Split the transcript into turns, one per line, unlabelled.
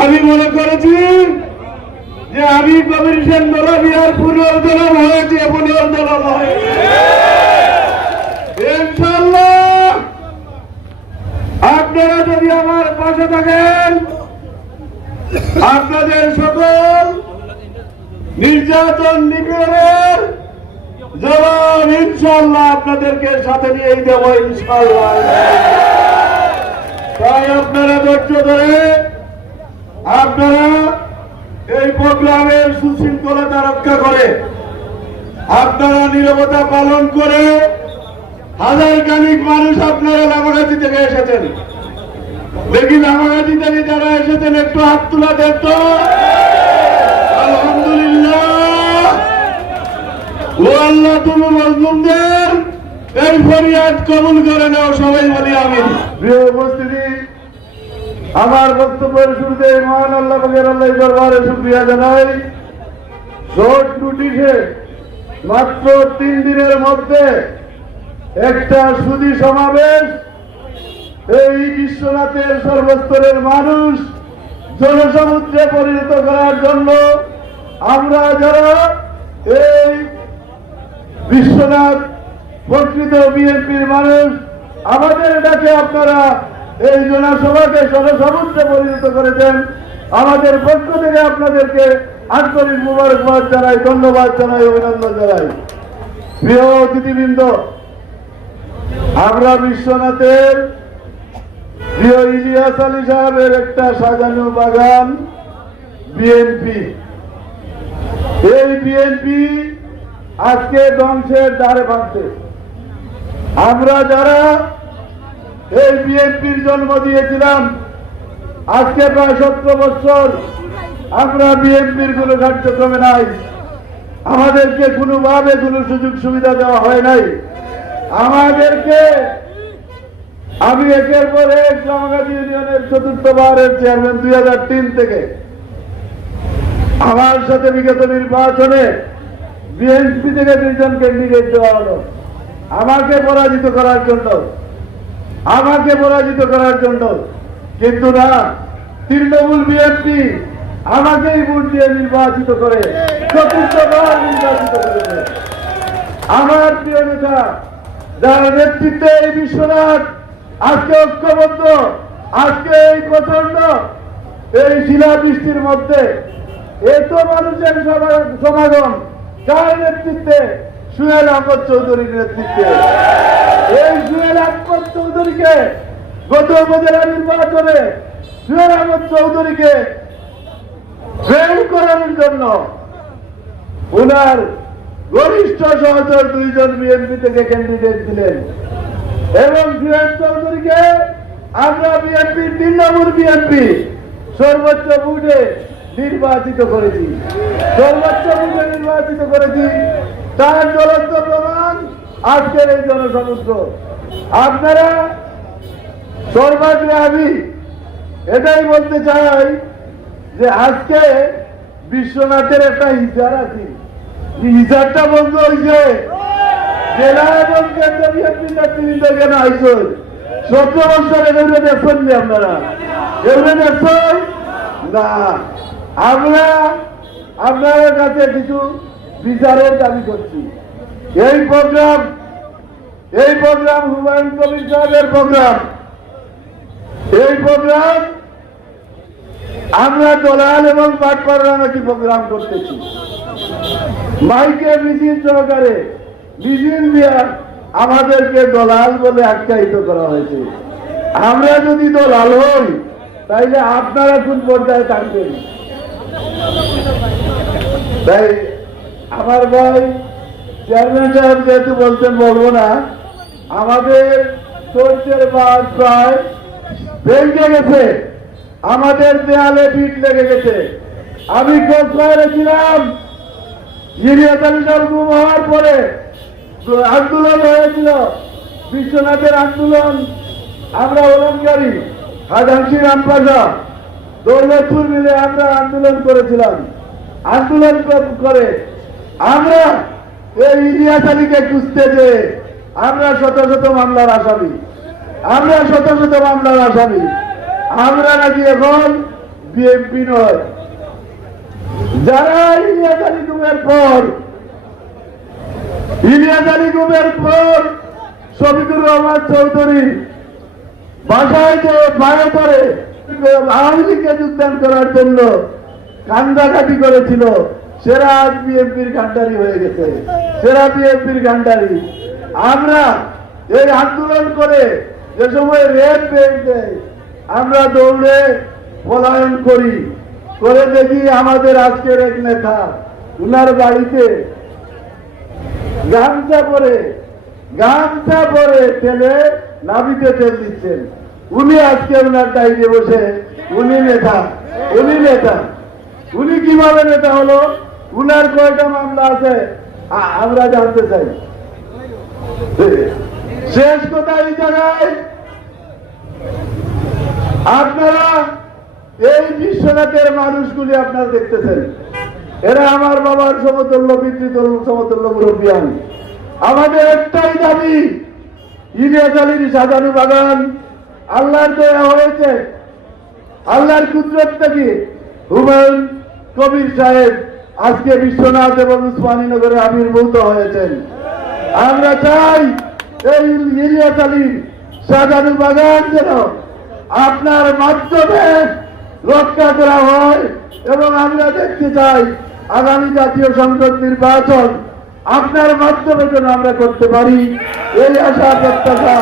আমি মনে করেছি যে আমি কবির সেন বিহার পুনর্জনম হয়েছে পুনর্জনম হয়েছে আপনারা যদি আমার পাশে থাকেন, আপনাদের সকল নির্যাতন নিপীড়নের জবাব ইনশাল্লাহ আপনাদেরকে সাথে নিয়েই দেবো ইনশাল্লাহ তাই আপনারা ধৈর্য ধরে আপনারা এই প্রোগ্রামের সুশৃঙ্খলতা রক্ষা করে আপনারা নিরবতা পালন করে হাজার খানিক মানুষ আপনারা লামাগাছি থেকে এসেছেন। দেখি লামাগাছি থেকে যারা এসেছেন, একটু হাত তুলা দেন তো। আলহামদুলিল্লাহ। তুমি মজলুমদের এই ফরিয়াদ কবুল করে নাও, সবাই বলি আমি উপস্থিতি আমার বক্তব্যের শুরুতে মহান আল্লাহ বগের আল্লাহ দরবারে শুক্রিয়া জানাই। শর্ট নোটিশে মাত্র তিন দিনের মধ্যে একটা সুদি সমাবেশ, এই বিশ্বনাথের সর্বস্তরের মানুষ জনসমুদ্রে পরিণত করার জন্য আমরা যারা এই বিশ্বনাথ প্রকৃত বিএনপির মানুষ, আমাদের ডাকে আপনারা এই জনসভাকে জনসমুদ্রে পরিণত করেছেন। আমাদের পক্ষ থেকে আপনাদেরকে আন্তরিক মুবারকবাদ জানাই, ধন্যবাদ জানাই, অভিনন্দন জানাই। প্রিয় অতিথিবৃন্দ, আমরা বিশ্বনাথের প্রিয় ইলিয়াস আলী সাহেবের একটা সাজানো বাগান বিএনপি এই বিএনপি আজকে ধ্বংসের দ্বারে ভাঙছে। আমরা যারা এই বিএনপির জন্ম দিয়েছিলাম। আজকে প্রায় সতেরো বছর আমরা বিএনপির কোনো কার্যক্রমে নাই। আমাদেরকে কোনোভাবে কোনো সুযোগ সুবিধা দেওয়া হয় নাই। আমাদেরকে আমি একের পর এক জামাগাছি ইউনিয়নের চতুর্থ বারের চেয়ারম্যান দুই হাজার তিন থেকে। আমার সাথে বিগত নির্বাচনে বিএনপি থেকে দুইজন ক্যান্ডিডেট দেওয়া হলো। আমাকে পরাজিত করার জন্য আমাকে পরাজিত করার জন্য। কিন্তু না, তৃণমূল বিএনপি আমাকেই ভোট দিয়ে নির্বাচিত করে চতুর্থবার নির্বাচিত করেছে। আমার প্রিয় নেতা, যার নেতৃত্বে এই বিশ্বনাথ, আজকে ঐক্যবদ্ধ, আজকে এই প্রচণ্ড এই শিলা বৃষ্টির মধ্যে এত মানুষের সমাগম কার নেতৃত্বে সুহেল আহমদ চৌধুরীর নেতৃত্বে? এই আহমদ চৌধুরীকে গত উপজেলা নির্বাচনে সুহেল আহমদ চৌধুরীকে ফেল করানোর জন্য উনার গরিষ্ঠ সহচর দুইজন বিএনপি থেকে ক্যান্ডিডেট দিলেন। এবং সুহেল চৌধুরীকে আমরা বিএনপি নম্বর বিএনপি সর্বোচ্চ ভোটে নির্বাচিত করেছি। সর্বোচ্চ ভোটে নির্বাচিত করেছি। তার জ্বলন্ত প্রমাণ আজকের এই জনসমুদ্র। আপনারা সর্বাগ্রে আমি এটাই বলতে চাই যে আজকে বিশ্বনাথের একটা হিসার আছে এই হিসারটা বন্ধ হয়েছে জেলা এবং কেন্দ্র বিএনপি নেতৃবৃন্দ কেন আইসই সতেরো বছর এগুলো দেখছেন নি আপনারা? এগুলো দেখছেন না। আমরা, আপনাদের কাছে কিছু বিচারের দাবি করছি। এই প্রোগ্রাম এই প্রোগ্রাম হুমায়ুন কবির সাহেবের প্রোগ্রাম। এই প্রোগ্রাম আমরা দলাল এবং পাটপাড়া নাকি প্রোগ্রাম করতেছি। মাইকে মিছিল সহকারে মিছিল দিয়া আমাদেরকে দলাল বলে আখ্যায়িত করা হয়েছে। আমরা যদি দলাল হই, তাইলে আপনারা কোন পর্যায়ে থাকবেন? তাই আমার ভাই চেয়ারম্যান সাহেব যেহেতু বলছেন, বলব না। আমাদের চর্চের বাস প্রায় ভেঙে গেছে। আমাদের দেয়ালে বিট লেগে গেছে। আমি কোচবাজারে ছিলাম। গুম হওয়ার পরে আন্দোলন হয়েছিল। বিশ্বনাথের আন্দোলন। আমরা ওলঙ্কারী হাজাংশী, রামপ্রাজা, দৌলতপুর মিলে আমরা আন্দোলন করেছিলাম। আন্দোলন করে আমরা এই খুঁজতে যে আমরা শত শত মামলার আসামি, আমরা শত শত মামলার আসামি, আমরা নাকি এখন নয় যারা পর পর শফিকুর রহমান চৌধুরী বাসায় যে মায়া করে আওয়ামী লীগকে যোগদান করার জন্য কান্দাকাটি করেছিল সেরা আজ বিএনপির গান্ডারি হয়ে গেছে। সেরা বিএনপির গান্ডারি আমরা এই আন্দোলন করে যে সময় রেপ বের দেয়, আমরা দৌড়ে পলায়ন করি। করে দেখি আমাদের আজকের এক নেতা, উনার বাড়িতে গামছা পরে গামছা পরে তেলে নাবিতে তেল দিচ্ছেন। উনি আজকে ওনার ডাইনে বসে, উনি নেতা উনি নেতা। উনি কীভাবে নেতা হলো? উনার কয়টা মামলা আছে? আমরা জানতে চাই। শেষ কথা এই জায়গায়। আপনারা এই বিশ্বনাথের মানুষগুলি আপনারা দেখতেছেন। এরা আমার বাবার সমতুল্য পিতৃতুল্য সমতুল্য মুরব্বিয়ান আমাদের একটাই দাবি ইলিয়াস আলীর সাজানো বাগান। আল্লাহর দেয়া হয়েছে। আল্লাহর কুদরত থেকে হুমায়ুন কবির সাহেব আজকে বিশ্বনাথ এবং উসমানীনগরে আবির্ভূত হয়েছেন। আমরা চাই এই ইলিয়াস আলীর সাজানো বাগান যেন আপনার মাধ্যমে রক্ষা করা হয় এবং আমরা দেখতে চাই আগামী জাতীয় সংসদ নির্বাচন আপনার মাধ্যমে যেন আমরা করতে পারি। এই আশা প্রত্যাশা।